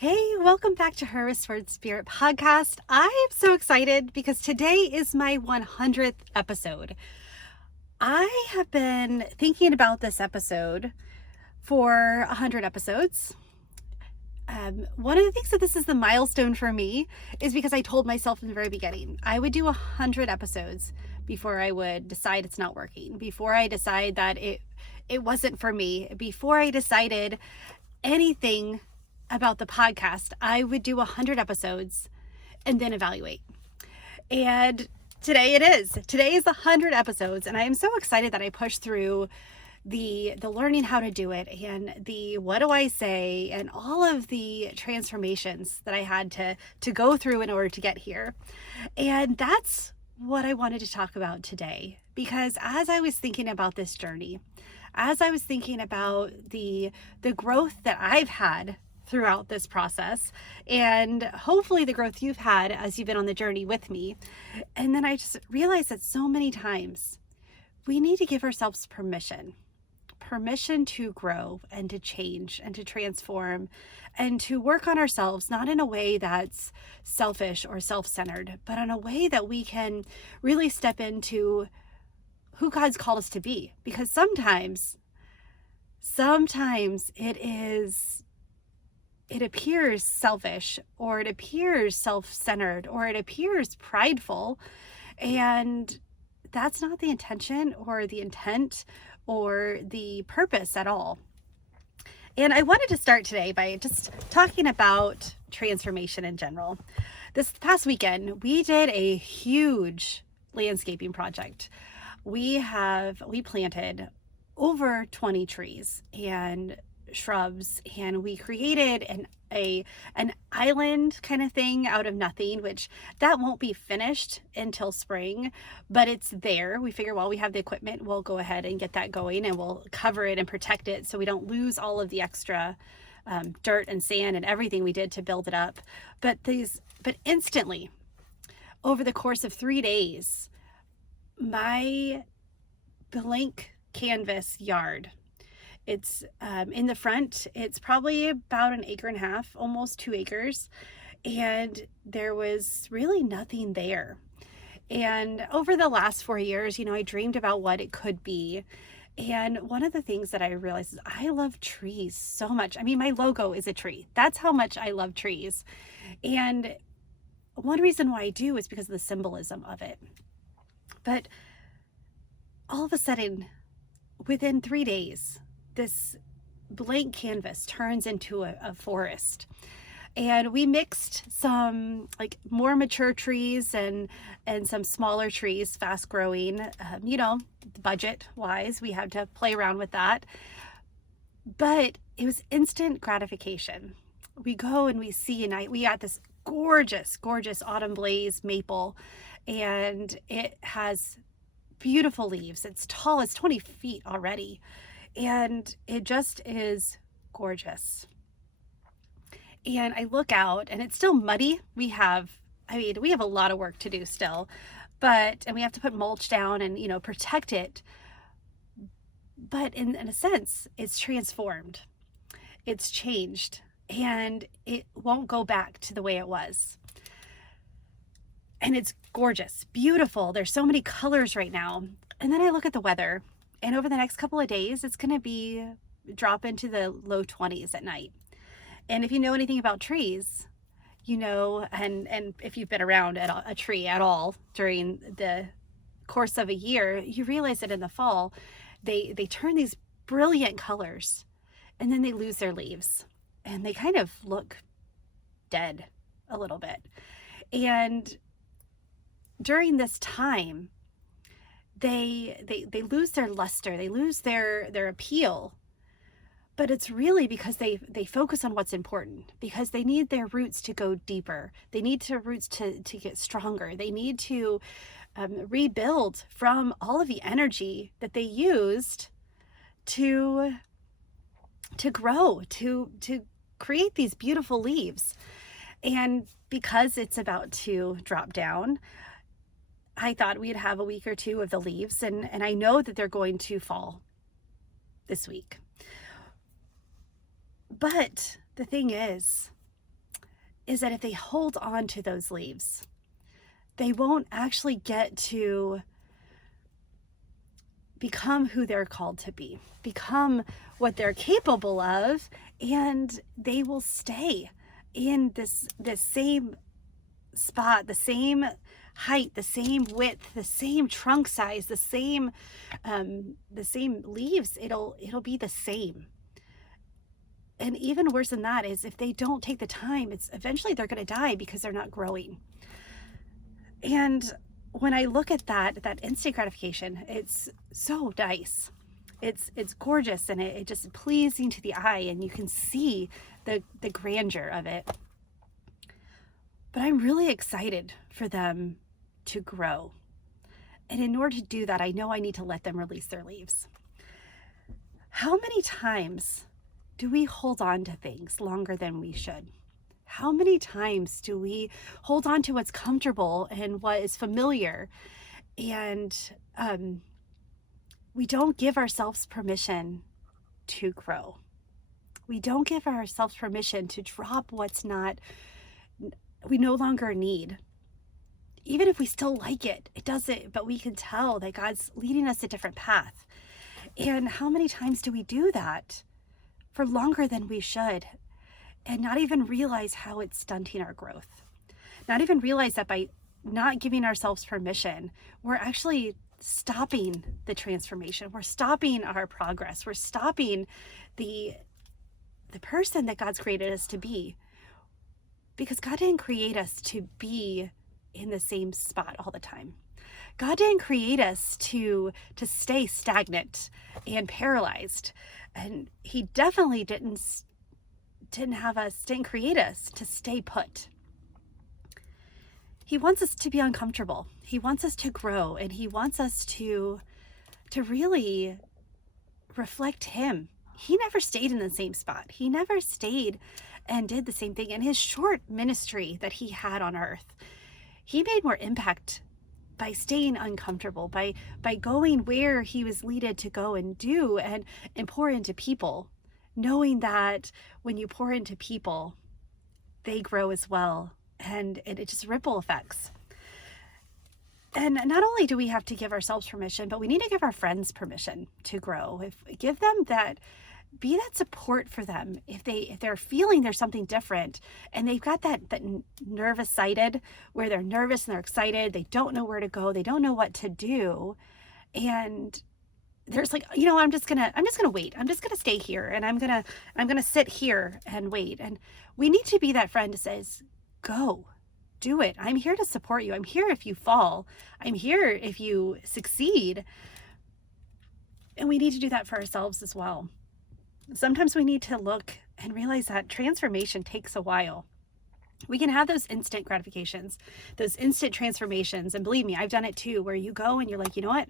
Hey, welcome back to Her Restored Spirit podcast. I am so excited because today is my 100th episode. I have been thinking about this episode for 100 episodes. One of the things that this is the milestone for me is because I told myself in the very beginning I would do 100 episodes before I would decide it's not working, before I decide that it wasn't for me, before I decided anything about the podcast. I would do 100 episodes and then evaluate. And today it is. Today is the 100 episodes, and I am so excited that I pushed through the learning how to do it and the what do I say and all of the transformations that I had to go through in order to get here. And that's what I wanted to talk about today, because as I was thinking about this journey, as I was thinking about the growth that I've had throughout this process, and hopefully the growth you've had as you've been on the journey with me, and then I just realized that so many times we need to give ourselves permission to grow and to change and to transform and to work on ourselves, not in a way that's selfish or self-centered, but in a way that we can really step into who God's called us to be. Because sometimes it appears selfish, or it appears self-centered, or it appears prideful, and that's not the intention or the intent or the purpose at all. And I wanted to start today by just talking about transformation in general. This past weekend, we did a huge landscaping project. We planted over 20 trees and shrubs, and we created an island kind of thing out of nothing, which that won't be finished until spring, but it's there. We figure while we have the equipment, we'll go ahead and get that going, and we'll cover it and protect it so we don't lose all of the extra dirt and sand and everything we did to build it up. But instantly, over the course of 3 days, my blank canvas yard, it's in the front, it's probably about 1.5 acres, almost 2 acres, and there was really nothing there. And over the last 4 years, I dreamed about what it could be. And one of the things that I realized is I love trees so much. I mean, my logo is a tree. That's how much I love trees. And one reason why I do is because of the symbolism of it. But all of a sudden, within 3 days, this blank canvas turns into a forest. And we mixed some more mature trees and some smaller trees, fast growing, budget wise, we had to play around with that. But it was instant gratification. We go and we see, and we got this gorgeous, gorgeous autumn blaze maple, and it has beautiful leaves. It's tall, it's 20 feet already. And it just is gorgeous. And I look out and it's still muddy. We have a lot of work to do still, and we have to put mulch down and, protect it. But in a sense, it's transformed. It's changed, and it won't go back to the way it was. And it's gorgeous, beautiful. There's so many colors right now. And then I look at the weather, and over the next couple of days, it's going to drop into the low 20s at night. And if you know anything about trees, and if you've been around a tree at all during the course of a year, you realize that in the fall, they turn these brilliant colors, and then they lose their leaves, and they kind of look dead a little bit. And during this time, they lose their luster, they lose their appeal. But it's really because they focus on what's important, because they need their roots to go deeper. They need their roots to get stronger. They need to rebuild from all of the energy that they used to grow, to create these beautiful leaves. And because it's about to drop down, I thought we'd have a week or two of the leaves, and I know that they're going to fall this week. But the thing is, is that if they hold on to those leaves, they won't actually get to become who they're called to be, become what they're capable of, and they will stay in this same spot, the same height, the same width, the same trunk size, the same leaves. It'll be the same. And even worse than that is if they don't take the time, it's eventually they're going to die because they're not growing. And when I look at that instant gratification, it's so nice. It's gorgeous, and it just pleasing to the eye, and you can see the grandeur of it. But I'm really excited for them to grow. And in order to do that, I know I need to let them release their leaves. How many times do we hold on to things longer than we should? How many times do we hold on to what's comfortable and what is familiar, and we don't give ourselves permission to grow? We don't give ourselves permission to drop what's not, we no longer need. Even if we still like it, it doesn't, but we can tell that God's leading us a different path. And how many times do we do that for longer than we should, and not even realize how it's stunting our growth? Not even realize that by not giving ourselves permission, we're actually stopping the transformation. We're stopping our progress. We're stopping the person that God's created us to be. Because God didn't create us to be in the same spot all the time. God didn't create us to stay stagnant and paralyzed. And he definitely didn't create us to stay put. He wants us to be uncomfortable. He wants us to grow, and he wants us to really reflect him. He never stayed in the same spot. He never stayed and did the same thing. In his short ministry that he had on earth, he made more impact by staying uncomfortable, by going where he was leaded to go and do and pour into people, knowing that when you pour into people, they grow as well, and it just ripple effects. And not only do we have to give ourselves permission, but we need to give our friends permission to grow. Give them that, be that support for them. If they're feeling there's something different, and they've got that nervous sided where they're nervous and they're excited, they don't know where to go, they don't know what to do, and there's like, I'm just gonna wait. I'm just gonna stay here, and I'm gonna sit here and wait. And we need to be that friend who says, go, do it. I'm here to support you. I'm here if you fall. I'm here if you succeed. And we need to do that for ourselves as well. Sometimes we need to look and realize that transformation takes a while. We can have those instant gratifications, those instant transformations. And believe me, I've done it too, where you go and you're like, you know what,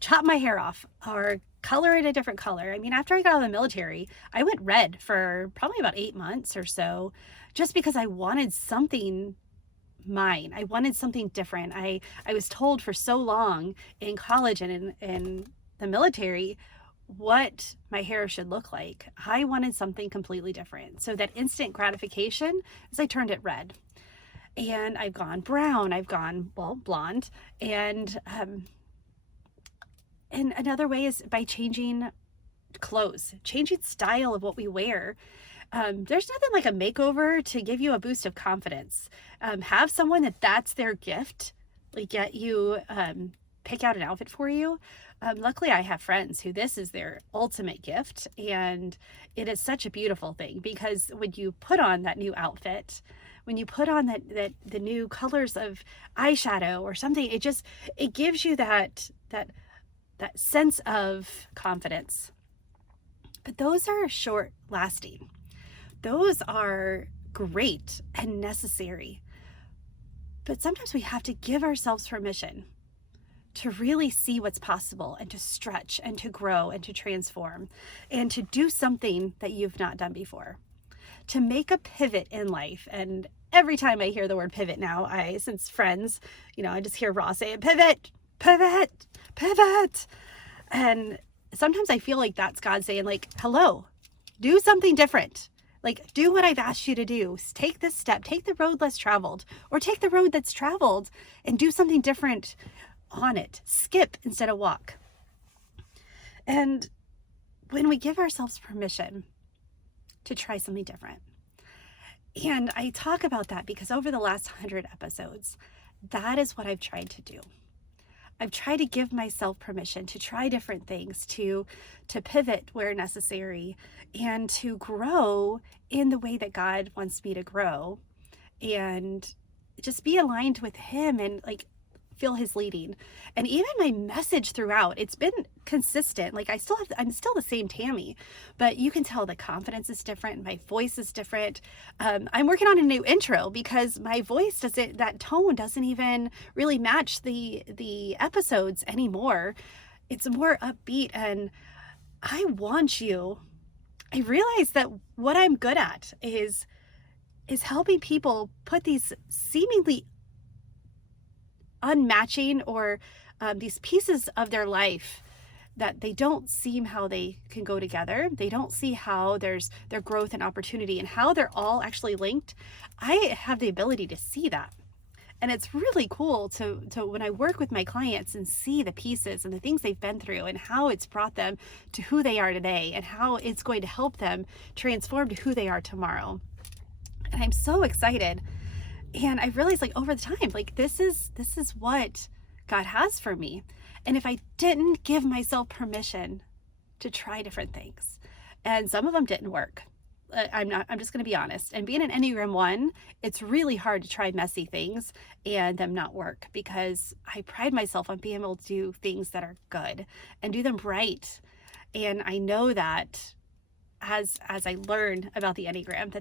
chop my hair off or color it a different color. I mean, after I got out of the military, I went red for probably about 8 months or so, just because I wanted something mine. I wanted something different. I was told for so long in college and in the military what my hair should look like. I wanted something completely different. So that instant gratification is I turned it red. And I've gone brown, I've gone, blonde. And another way is by changing clothes, changing style of what we wear. There's nothing like a makeover to give you a boost of confidence. Have someone that's their gift, like get you, pick out an outfit for you. Luckily, I have friends who this is their ultimate gift, and it is such a beautiful thing, because when you put on that new outfit, when you put on the new colors of eyeshadow or something, it gives you that sense of confidence. But those are short lasting. Those are great and necessary. But sometimes we have to give ourselves permission to really see what's possible, and to stretch and to grow and to transform and to do something that you've not done before, to make a pivot in life. And every time I hear the word pivot now, since friends, I just hear Ross say it, pivot, pivot, pivot. And sometimes I feel like that's God saying, like, hello, do something different. Like, do what I've asked you to do. Take this step, take the road less traveled, or take the road that's traveled and do something different on it. Skip instead of walk. And when we give ourselves permission to try something different, and I talk about that because over the last 100 episodes, that is what I've tried to do. I've tried to give myself permission to try different things, to pivot where necessary, and to grow in the way that God wants me to grow, and just be aligned with Him and like feel His leading. And even my message throughout, it's been consistent. Like I'm still the same Tammy, but you can tell the confidence is different. My voice is different. I'm working on a new intro because my voice that tone doesn't even really match the episodes anymore. It's more upbeat, and I realize that what I'm good at is helping people put these seemingly unmatching or these pieces of their life that they don't seem how they can go together. They don't see how there's their growth and opportunity and how they're all actually linked. I have the ability to see that. And it's really cool to when I work with my clients and see the pieces and the things they've been through and how it's brought them to who they are today and how it's going to help them transform to who they are tomorrow. And I'm so excited. And I realized like over the time, like this is what God has for me. And if I didn't give myself permission to try different things, and some of them didn't work, I'm just going to be honest. And being an Enneagram 1, it's really hard to try messy things and them not work, because I pride myself on being able to do things that are good and do them right. And I know that as I learn about the Enneagram,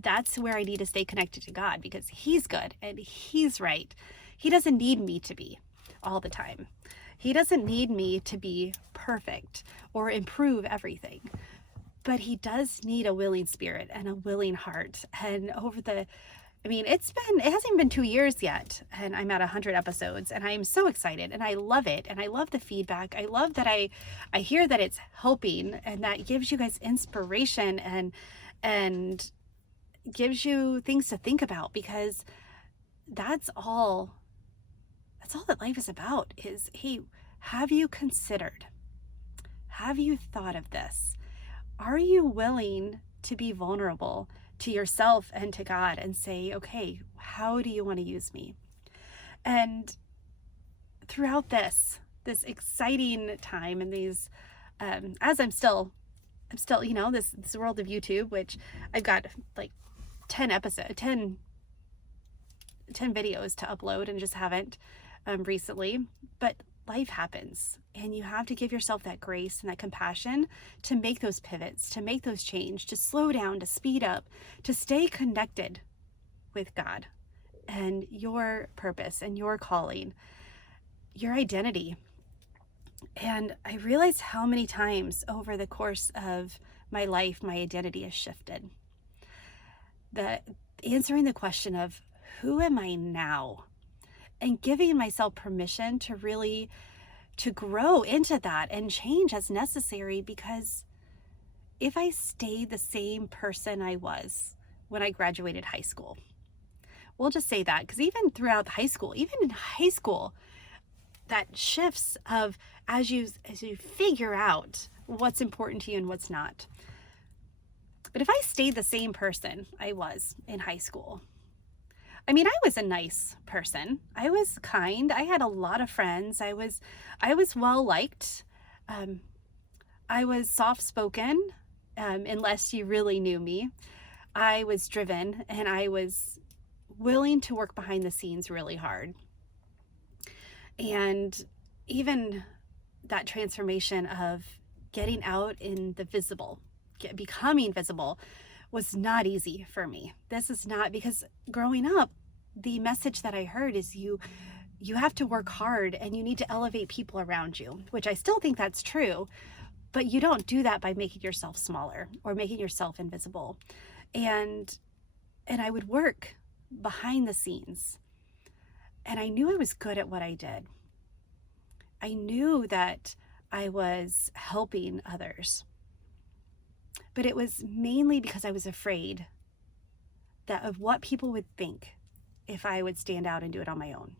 that's where I need to stay connected to God, because He's good and He's right. He doesn't need me to be all the time. He doesn't need me to be perfect or improve everything. But He does need a willing spirit and a willing heart. And it hasn't even been 2 years yet, and I'm at 100 episodes, and I am so excited, and I love it, and I love the feedback. I love that I hear that it's helping, and that gives you guys inspiration and gives you things to think about, because that's all that life is about is, hey, have you considered? Have you thought of this? Are you willing to be vulnerable to yourself and to God and say, okay, how do you want to use me? And throughout this exciting time and these, as I'm still, this world of YouTube, which I've got like 10 videos to upload and just haven't recently, but life happens, and you have to give yourself that grace and that compassion to make those pivots, to make those change, to slow down, to speed up, to stay connected with God and your purpose and your calling, your identity. And I realized how many times over the course of my life, my identity has shifted. Answering the question of, who am I now? And giving myself permission to really to grow into that and change as necessary, because if I stayed the same person I was when I graduated high school, we'll just say that, because even throughout high school, even in high school, that shifts of as you figure out what's important to you and what's not. But if I stayed the same person I was in high school, I was a nice person. I was kind. I had a lot of friends. I was well liked. I was soft spoken, unless you really knew me. I was driven, and I was willing to work behind the scenes really hard. And even that transformation of getting out in the visible, becoming visible, was not easy for me. This is not, because growing up, the message that I heard is you have to work hard and you need to elevate people around you, which I still think that's true, but you don't do that by making yourself smaller or making yourself invisible. And I would work behind the scenes, and I knew I was good at what I did. I knew that I was helping others. But it was mainly because I was afraid that of what people would think if I would stand out and do it on my own.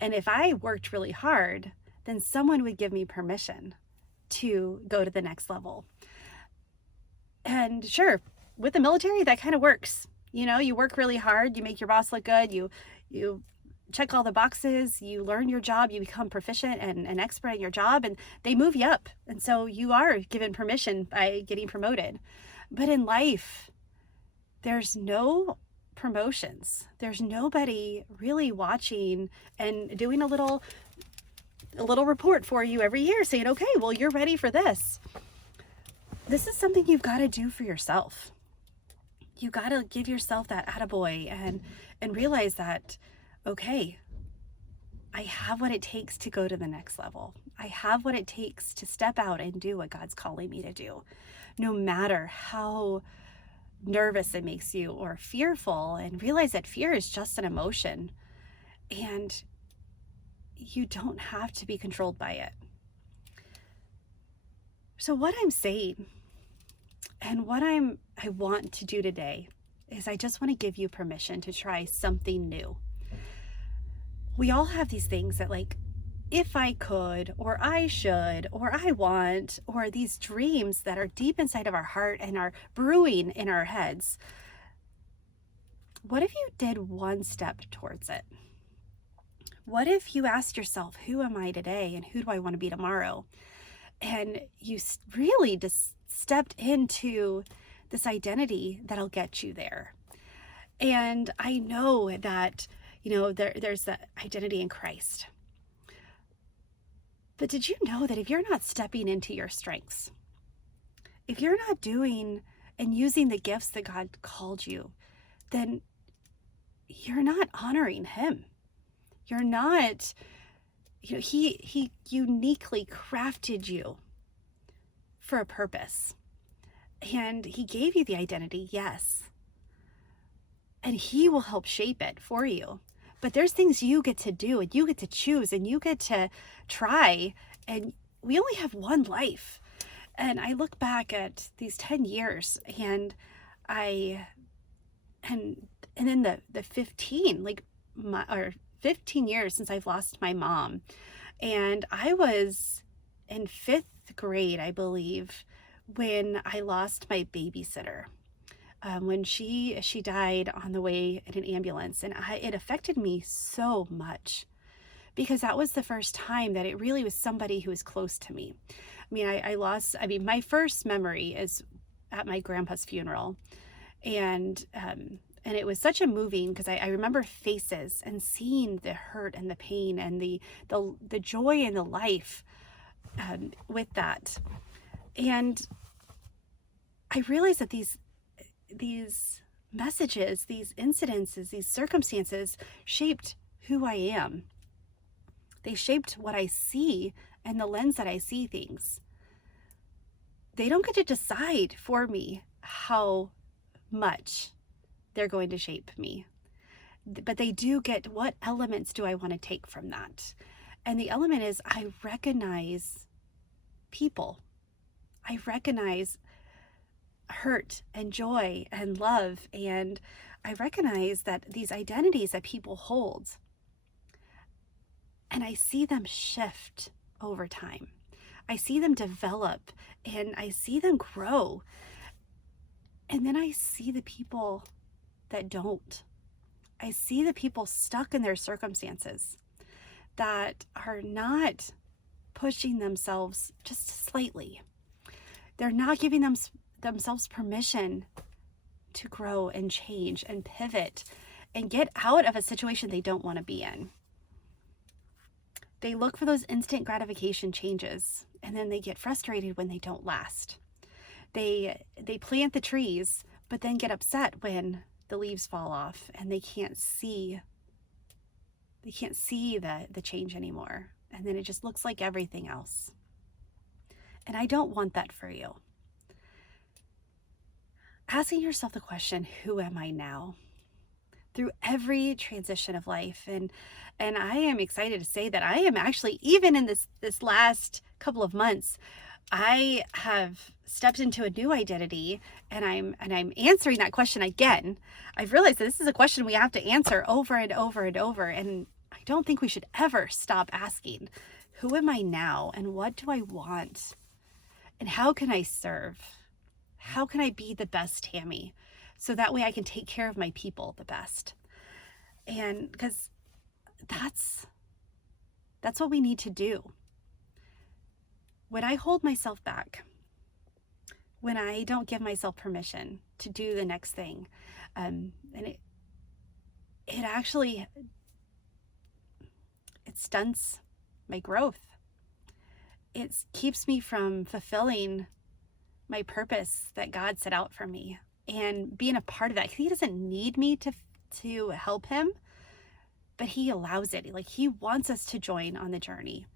And if I worked really hard, then someone would give me permission to go to the next level. And sure, with the military, that kind of works. You know, you work really hard, you make your boss look good, you check all the boxes, you learn your job, you become proficient and an expert at your job, and they move you up. And so you are given permission by getting promoted. But in life, there's no promotions. There's nobody really watching and doing a little report for you every year saying, okay, well, you're ready for this. This is something you've got to do for yourself. You got to give yourself that attaboy and realize that, okay, I have what it takes to go to the next level. I have what it takes to step out and do what God's calling me to do. No matter how nervous it makes you or fearful, and realize that fear is just an emotion and you don't have to be controlled by it. So what I'm saying and what I want to do today is I just want to give you permission to try something new. We all have these things that, like, if I could, or I should, or I want, or these dreams that are deep inside of our heart and are brewing in our heads. What if you did one step towards it? What if you asked yourself, who am I today and who do I want to be tomorrow? And you really just stepped into this identity that'll get you there. And I know that, you know, there's that identity in Christ. But did you know that if you're not stepping into your strengths, if you're not doing and using the gifts that God called you, then you're not honoring Him. You're not, you know, He uniquely crafted you for a purpose. And He gave you the identity, yes. And He will help shape it for you. But there's things you get to do and you get to choose and you get to try. And we only have one life. And I look back at these 10 years and in the 15 years since I've lost my mom. And I was in 5th grade, I believe, when I lost my babysitter. When she died on the way in an ambulance, and it affected me so much because that was the first time that it really was somebody who was close to me. I mean, my first memory is at my grandpa's funeral, and it was such a moving because I remember faces and seeing the hurt and the pain and the joy and the life with that, and I realized that these messages, these incidences, these circumstances shaped who I am. They shaped what I see and the lens that I see things. They don't get to decide for me how much they're going to shape me, but they do get what elements do I want to take from that. And the element is I recognize people. I recognize hurt and joy and love, and I recognize that these identities that people hold, and I see them shift over time. I see them develop and I see them grow, and then I see the people that don't. I see the people stuck in their circumstances that are not pushing themselves just slightly. They're not giving themselves permission to grow and change and pivot and get out of a situation they don't want to be in. They look for those instant gratification changes, and then they get frustrated when they don't last. They plant the trees, but then get upset when the leaves fall off and they can't see the change anymore. And then it just looks like everything else. And I don't want that for you. Asking yourself the question, who am I now? Through every transition of life. And I am excited to say that I am actually, even in this last couple of months, I have stepped into a new identity, and I'm answering that question again. I've realized that this is a question we have to answer over and over and over, and I don't think we should ever stop asking, who am I now, and what do I want, and how can I serve? How can I be the best Tammy, so that way I can take care of my people the best? And because that's what we need to do. When I hold myself back, when I don't give myself permission to do the next thing, and it actually, it stunts my growth. It keeps me from fulfilling my purpose that God set out for me and being a part of that. He doesn't need me to help him, but he allows it. Like, he wants us to join on the journey,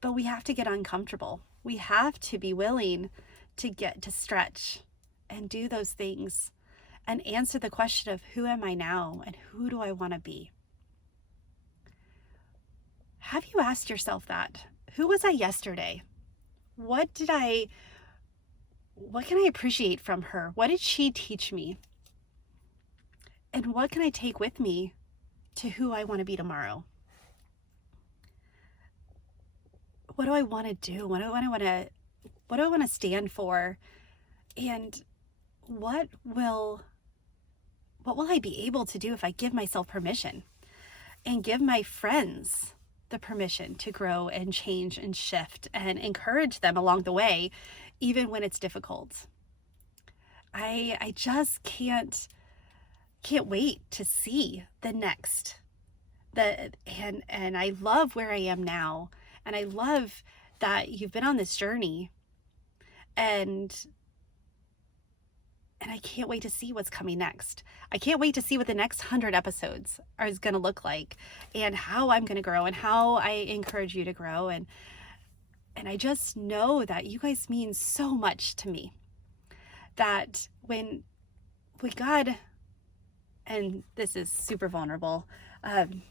but we have to get uncomfortable. We have to be willing to get to stretch and do those things and answer the question of, who am I now and who do I want to be? Have you asked yourself that? Who was I yesterday? What can I appreciate from her? What did she teach me? And what can I take with me to who I want to be tomorrow? What do I want to do? What do I want to stand for? And what will I be able to do if I give myself permission and give my friends the permission to grow and change and shift and encourage them along the way, even when it's difficult? I just can't wait to see the next. And I love where I am now. And I love that you've been on this journey, and I can't wait to see what's coming next. I can't wait to see what the next 100 episodes is going to look like, and how I'm going to grow, and how I encourage you to grow. And I just know that you guys mean so much to me, that when God, and this is super vulnerable,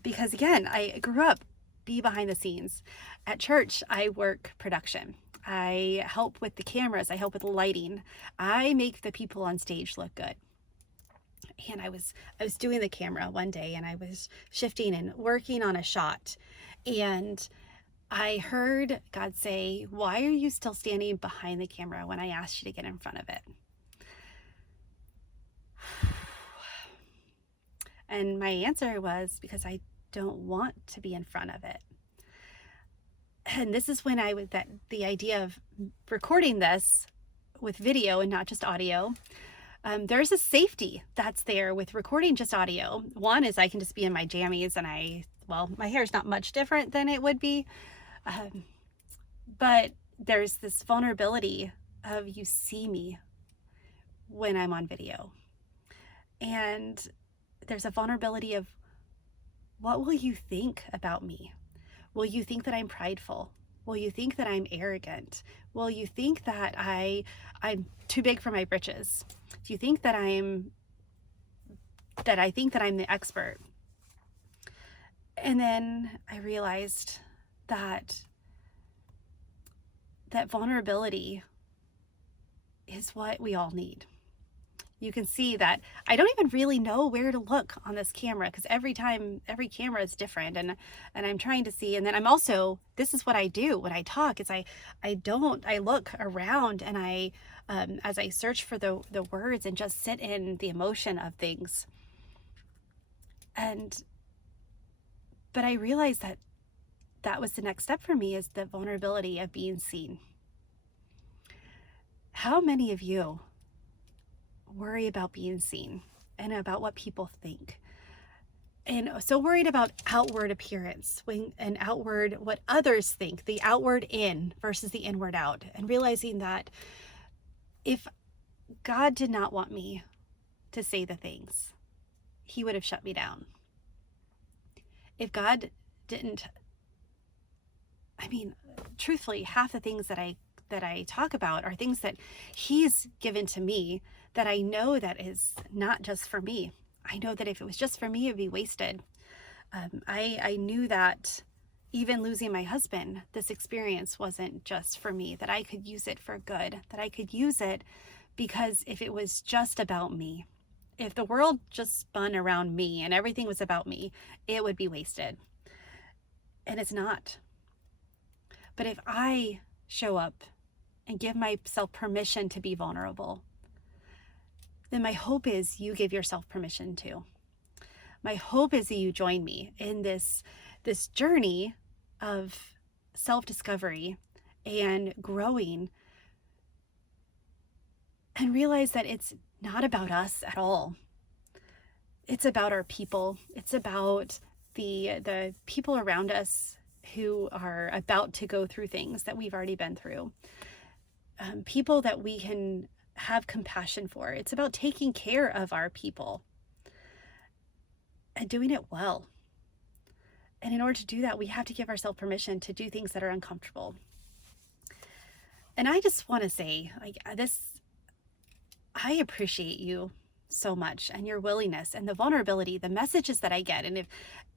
because again, I grew up be behind the scenes. At church, I work production. I help with the cameras. I help with the lighting. I make the people on stage look good. And I was doing the camera one day, and I was shifting and working on a shot. And I heard God say, "Why are you still standing behind the camera when I asked you to get in front of it?" And my answer was, because I don't want to be in front of it. And this is when the idea of recording this with video and not just audio, there's a safety that's there with recording just audio. One is I can just be in my jammies, and my hair is not much different than it would be. But there's this vulnerability of, you see me when I'm on video. And there's a vulnerability of, what will you think about me? Will you think that I'm prideful? Will you think that I'm arrogant? Will you think that I'm too big for my britches? Do you think that I think that I'm the expert? And then I realized that vulnerability is what we all need. You can see that I don't even really know where to look on this camera, because every camera is different, and I'm trying to see. And then I'm also, this is what I do when I talk, is I look around, and as I search for the words and just sit in the emotion of things. But I realized that was the next step for me, is the vulnerability of being seen. How many of you worry about being seen and about what people think, and so worried about outward appearance, what others think, the outward in versus the inward out, and realizing that if God did not want me to say the things, he would have shut me down. If God didn't, truthfully, half the things that I talk about are things that he's given to me, that I know that is not just for me. I know that if it was just for me, it'd be wasted. I knew that even losing my husband, this experience wasn't just for me, that I could use it for good, that I could use it because if it was just about me, if the world just spun around me and everything was about me, it would be wasted. And it's not. But if I show up and give myself permission to be vulnerable, then my hope is you give yourself permission too. My hope is that you join me in this journey of self-discovery and growing, and realize that it's not about us at all. It's about our people. It's about the people around us who are about to go through things that we've already been through. People that we can have compassion for. It's about taking care of our people and doing it well. And in order to do that, we have to give ourselves permission to do things that are uncomfortable. And I just want to say, like, I appreciate you so much, and your willingness and the vulnerability, the messages that I get,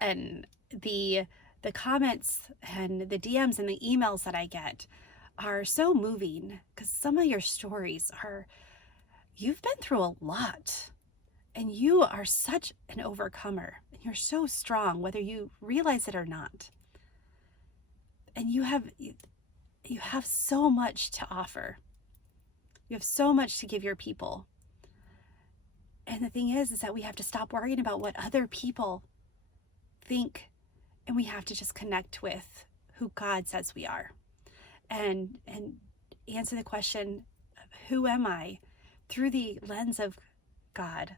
and the comments and the DMs and the emails that I get are so moving, because some of your stories you've been through a lot. And you are such an overcomer. And you're so strong, whether you realize it or not. And you have so much to offer. You have so much to give your people. And the thing is that we have to stop worrying about what other people think. And we have to just connect with who God says we are. And answer the question of who am I through the lens of God,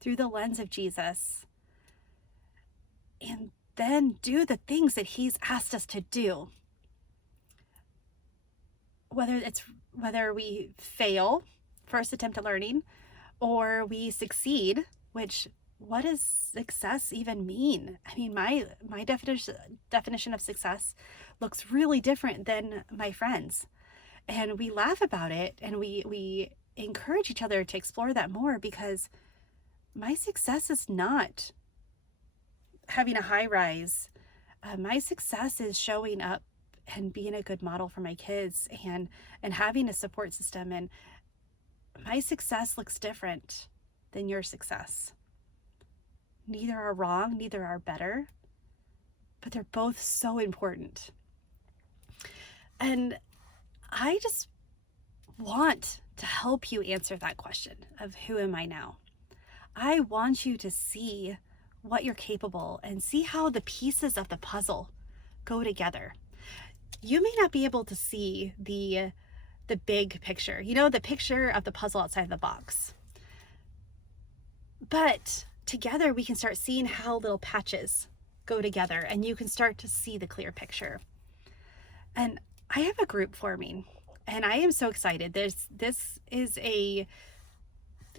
through the lens of Jesus, and then do the things that he's asked us to do. Whether we fail first attempt at learning or we succeed, which what does success even mean? I mean, my definition of success looks really different than my friends. And we laugh about it, and we encourage each other to explore that more, because my success is not having a high rise. My success is showing up and being a good model for my kids, and having a support system. And my success looks different than your success. Neither are wrong, neither are better, but they're both so important. And I just want to help you answer that question of who am I now? I want you to see what you're capable and see how the pieces of the puzzle go together. You may not be able to see the big picture, the picture of the puzzle outside the box. But together we can start seeing how little patches go together, and you can start to see the clear picture. And I have a group forming, and I am so excited. It's going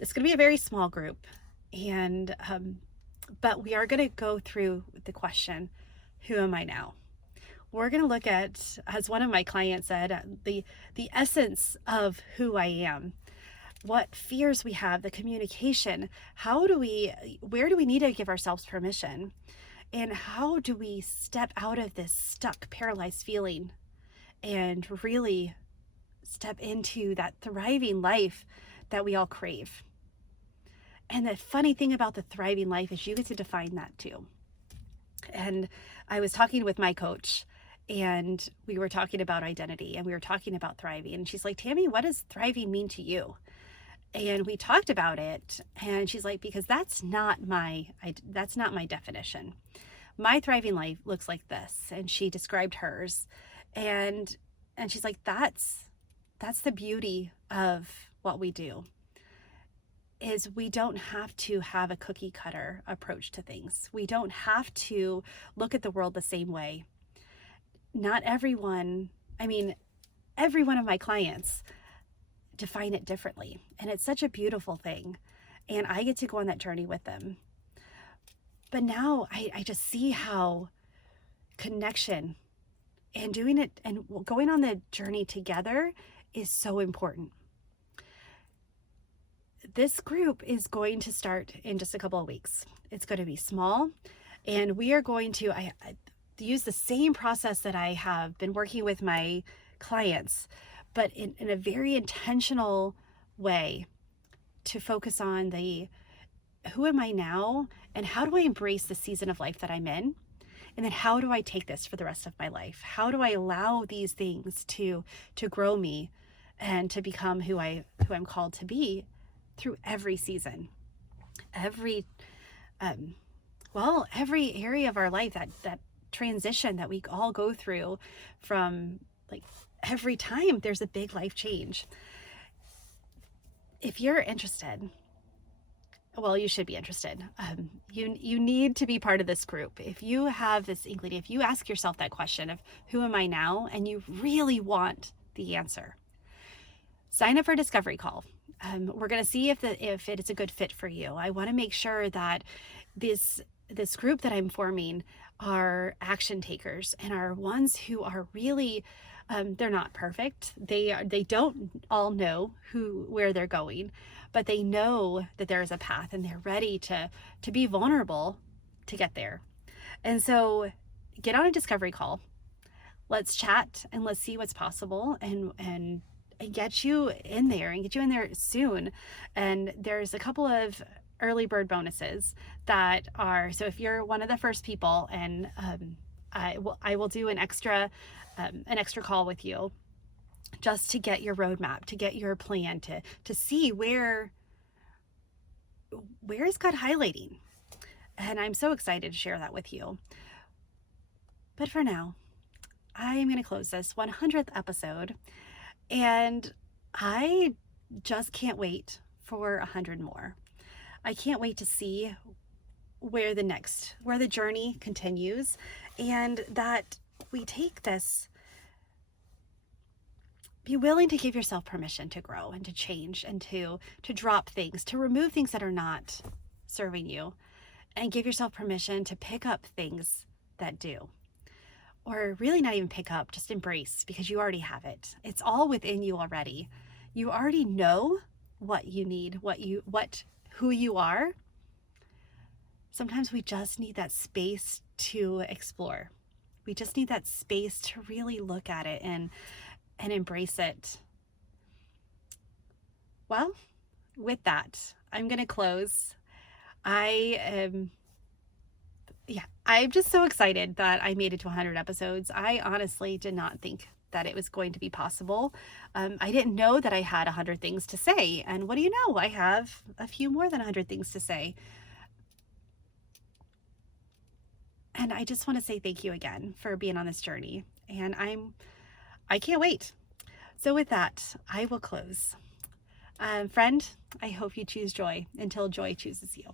to be a very small group, and but we are going to go through the question, who am I now? We're going to look at, as one of my clients said, the essence of who I am, what fears we have, the communication, where do we need to give ourselves permission, and how do we step out of this stuck, paralyzed feeling and really step into that thriving life that we all crave. And the funny thing about the thriving life is you get to define that too. And I was talking with my coach, and we were talking about identity, and we were talking about thriving. And she's like, Tammy, what does thriving mean to you? And we talked about it, and she's like, because that's not my definition. My thriving life looks like this. And she described hers. And she's like, that's the beauty of what we do, is we don't have to have a cookie cutter approach to things. We don't have to look at the world the same way. Not everyone, every one of my clients define it differently. And it's such a beautiful thing. And I get to go on that journey with them. But now I just see how connection and doing it and going on the journey together is so important. This group is going to start in just a couple of weeks. It's going to be small, and we are going to, use the same process that I have been working with my clients, but in a very intentional way, to focus on the who am I now and how do I embrace the season of life that I'm in? And then how do I take this for the rest of my life? How do I allow these things to grow me and to become who I'm called to be through every season, every every area of our life, that transition that we all go through, from like every time there's a big life change. If you're interested, well, you should be interested. You need to be part of this group. If you have this inkling, if you ask yourself that question of who am I now, and you really want the answer, sign up for a discovery call. We're going to see if it is a good fit for you. I want to make sure that this group that I'm forming are action takers and are ones who are really, they're not perfect. They don't all know where they're going, but they know that there is a path, and they're ready to be vulnerable to get there. And so get on a discovery call. Let's chat and let's see what's possible, and get you in there, and get you in there soon. And there's a couple of early bird bonuses that are, so if you're one of the first people, and I will do an extra call with you, just to get your roadmap, to get your plan, to see where is God highlighting. And I'm so excited to share that with you. But for now, I'm going to close this 100th episode, and I just can't wait for 100 more. I can't wait to see where the journey continues, and that we take this. Be willing to give yourself permission to grow and to change, and to drop things, to remove things that are not serving you, and give yourself permission to pick up things that do. Or really not even pick up, just embrace, because you already have it. It's all within you already. You already know what you need, who you are. Sometimes we just need that space to explore. We just need that space to really look at it and embrace it. Well, with that, I'm going to close. I'm just so excited that I made it to 100 episodes. I honestly did not think that it was going to be possible. I didn't know that I had 100 things to say. And what do you know? I have a few more than 100 things to say. And I just want to say thank you again for being on this journey. And I can't wait. So with that, I will close. Friend, I hope you choose joy until joy chooses you.